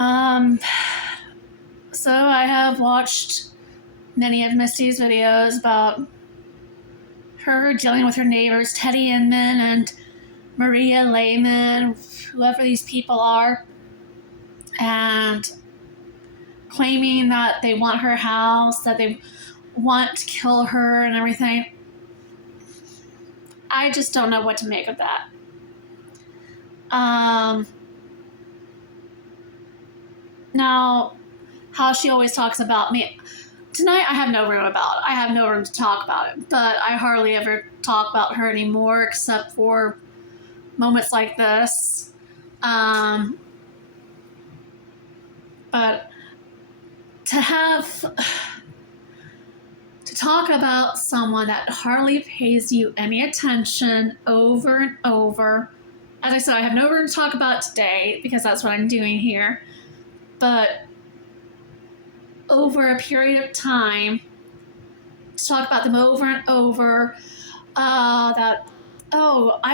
Um, so I have watched many of Misty's videos about her dealing with her neighbors, Teddy Inman and Maria Lehman, whoever these people are, and claiming that they want her house, that they want to kill her and everything. I just don't know what to make of that. Now, how she always talks about me. Tonight I have no room about it. I have no room to talk about it, but I hardly ever talk about her anymore except for moments like this. But to talk about someone that hardly pays you any attention over and over. As I said, I have no room to talk about today because that's what I'm doing here. But over a period of time, to talk about them over and over, I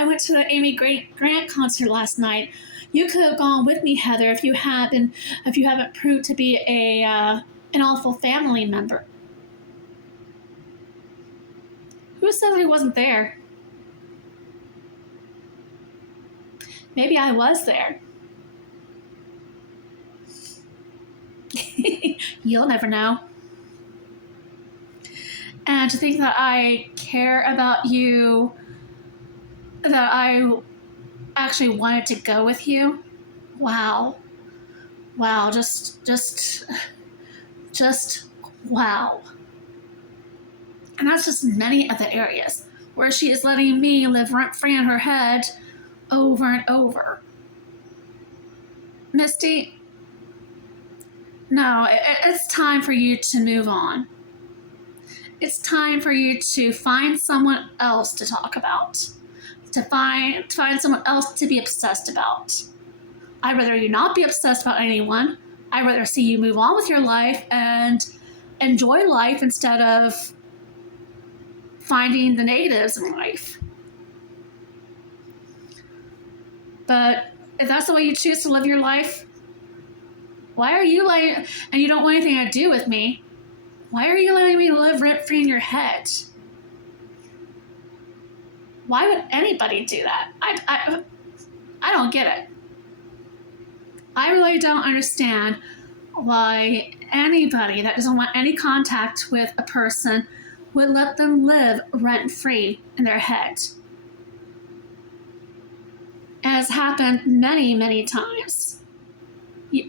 went to the Amy Grant concert last night. You could have gone with me, Heather, if you haven't proved to be an awful family member. Who said I wasn't there? Maybe I was there. You'll never know. And to think that I care about you, that I actually wanted to go with you. Wow, just wow. And that's just many of the areas where she is letting me live rent-free in her head over and over. Misty, no, it's time for you to move on. It's time for you to find someone else to talk about, to find someone else to be obsessed about. I'd rather you not be obsessed about anyone. I'd rather see you move on with your life and enjoy life instead of finding the negatives in life. But if that's the way you choose to live your life, why are you and you don't want anything to do with me, why are you letting me live rent-free in your head? Why would anybody do that? I don't get it. I really don't understand why anybody that doesn't want any contact with a person would let them live rent-free in their head. And it's happened many, many times.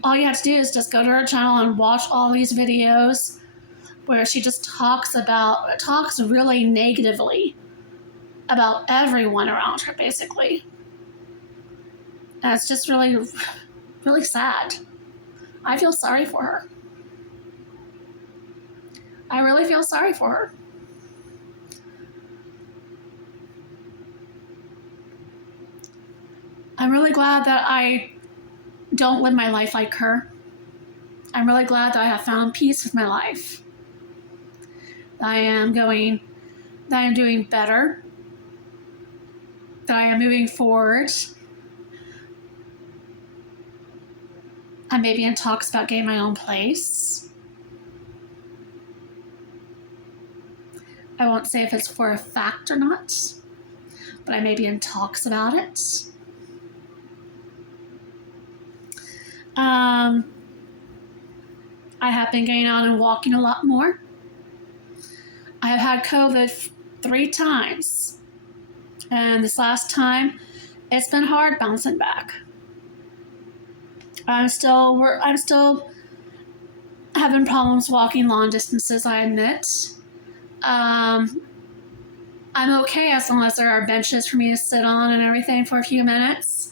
All you have to do is just go to her channel and watch all these videos where she just talks really negatively about everyone around her, basically. And it's just really, really sad. I feel sorry for her. I really feel sorry for her. I'm really glad that I don't live my life like her. I'm really glad that I have found peace with my life. That I am doing better. That I am moving forward. I may be in talks about getting my own place. I won't say if it's for a fact or not, but I may be in talks about it. I have been getting out and walking a lot more. I have had COVID 3 times. And this last time, it's been hard bouncing back. I'm still having problems walking long distances, I admit. I'm okay as long as there are benches for me to sit on and everything for a few minutes.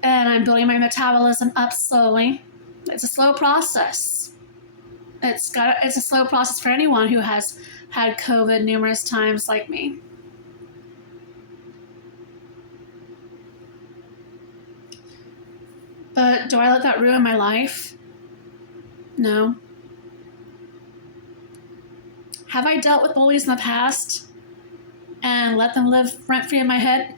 And I'm building my metabolism up slowly. It's a slow process. It's a slow process for anyone who has had COVID numerous times like me. But do I let that ruin my life? No. Have I dealt with bullies in the past and let them live rent-free in my head?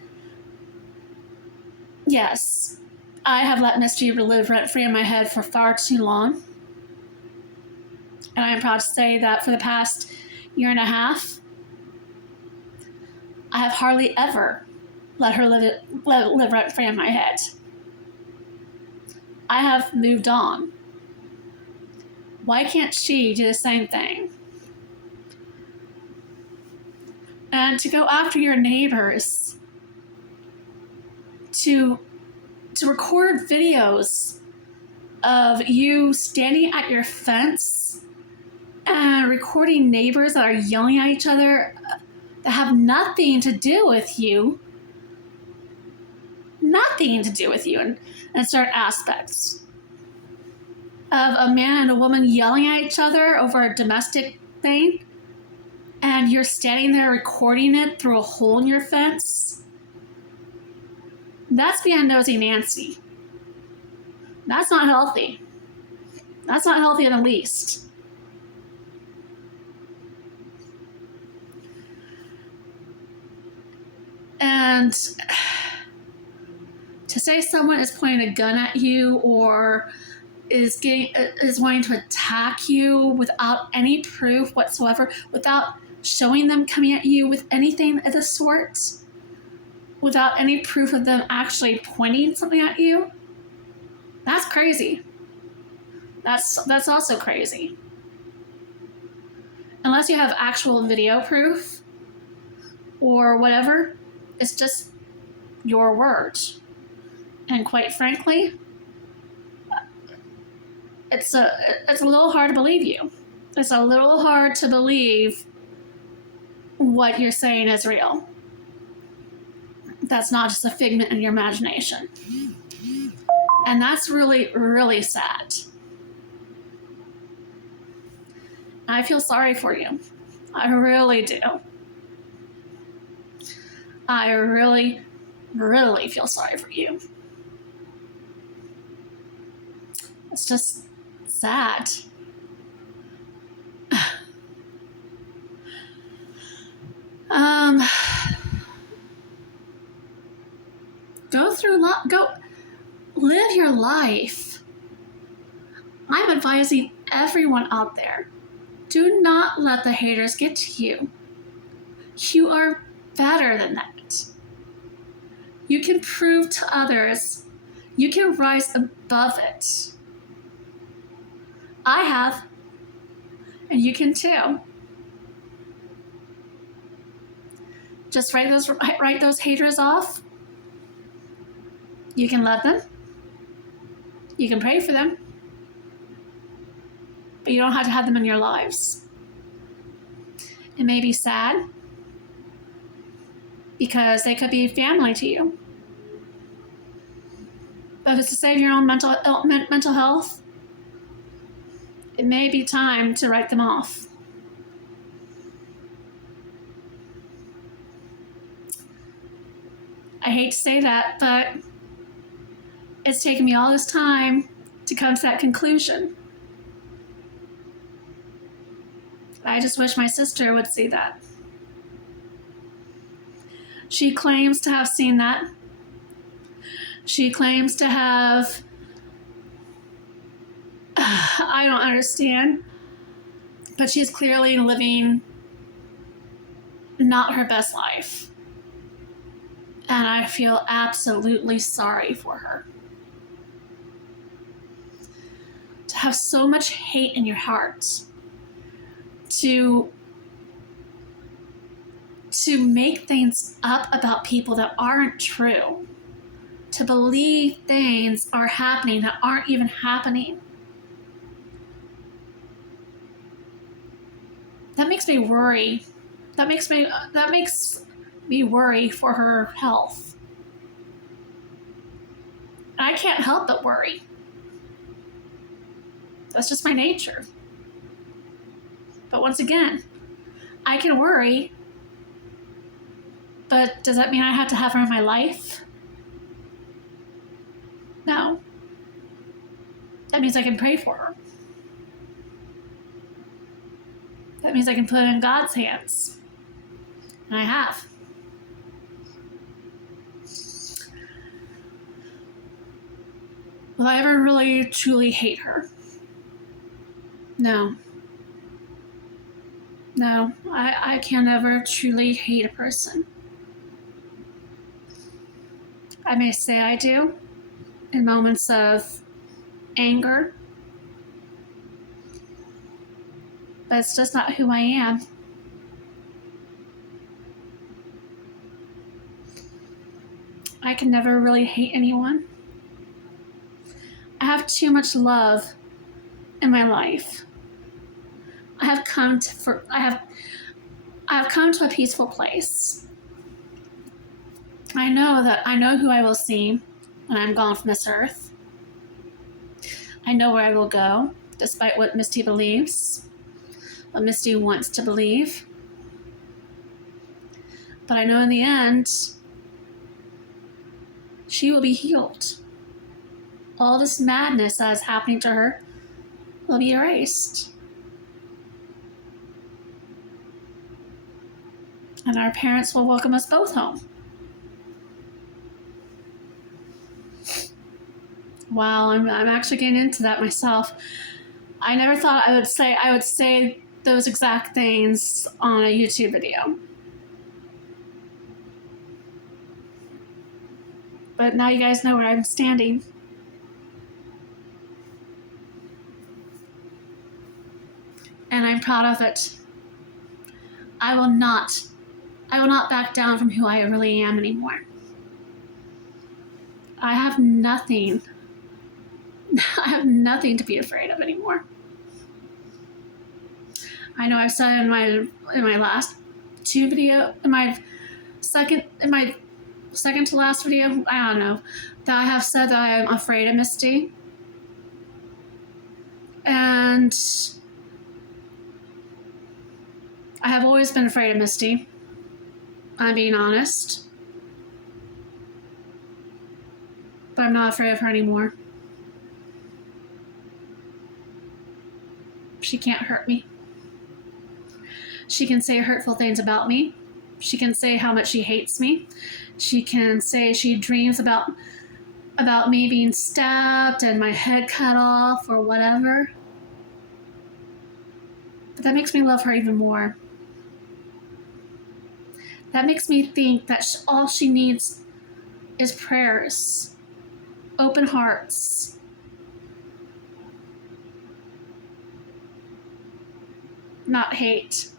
Yes. I have let mystery live rent free in my head for far too long. And I am proud to say that for the past year and a half, I have hardly ever let her live rent free in my head. I have moved on. Why can't she do the same thing? And to go after your neighbors, to record videos of you standing at your fence and recording neighbors that are yelling at each other that have nothing to do with you in certain aspects of a man and a woman yelling at each other over a domestic thing, and you're standing there recording it through a hole in your fence. That's being nosy Nancy. That's not healthy. That's not healthy in the least. And to say someone is pointing a gun at you or is wanting to attack you without any proof whatsoever, without showing them coming at you with anything of the sort, without any proof of them actually pointing something at you, that's crazy. That's also crazy. Unless you have actual video proof or whatever, it's just your words. And quite frankly, it's a little hard to believe you. It's a little hard to believe what you're saying is real. That's not just a figment in your imagination. And that's really, really sad. I feel sorry for you. I really do. I really, really feel sorry for you. It's just sad. Go live your life. I'm advising everyone out there, do not let the haters get to you. You are better than that. You can prove to others. You can rise above it. I have, and you can too. Just write those haters off. You can love them. You can pray for them. But you don't have to have them in your lives. It may be sad because they could be family to you. But if it's to save your own mental health, it may be time to write them off. I hate to say that, but it's taken me all this time to come to that conclusion. I just wish my sister would see that. She claims to have seen that. She claims to have, I don't understand, but she's clearly living not her best life. And I feel absolutely sorry for her. To have so much hate in your heart, to make things up about people that aren't true, to believe things are happening that aren't even happening. That makes me worry. That makes me worry for her health. I can't help but worry. That's just my nature. But once again, I can worry, but does that mean I have to have her in my life? No. That means I can pray for her. That means I can put it in God's hands. And I have. will I ever really truly hate her? No. No, I can never truly hate a person. I may say I do in moments of anger, but it's just not who I am. I can never really hate anyone. I have too much love in my life. I have come to a peaceful place. I know who I will see when I'm gone from this earth. I know where I will go, despite what Misty believes, what Misty wants to believe. But I know in the end, she will be healed. All this madness that is happening to her will be erased. And our parents will welcome us both home. Wow, I'm actually getting into that myself. I never thought I would say those exact things on a YouTube video. But now you guys know where I'm standing. And I'm proud of it. I will not back down from who I really am anymore. I have nothing to be afraid of anymore. I know I've said in my last two video, in my second to last video, I don't know, that I have said that I am afraid of Misty. And I have always been afraid of Misty. I'm being honest. But I'm not afraid of her anymore. She can't hurt me. She can say hurtful things about me. She can say how much she hates me. She can say she dreams about me being stabbed and my head cut off or whatever. But that makes me love her even more. That makes me think that all she needs is prayers, open hearts, not hate.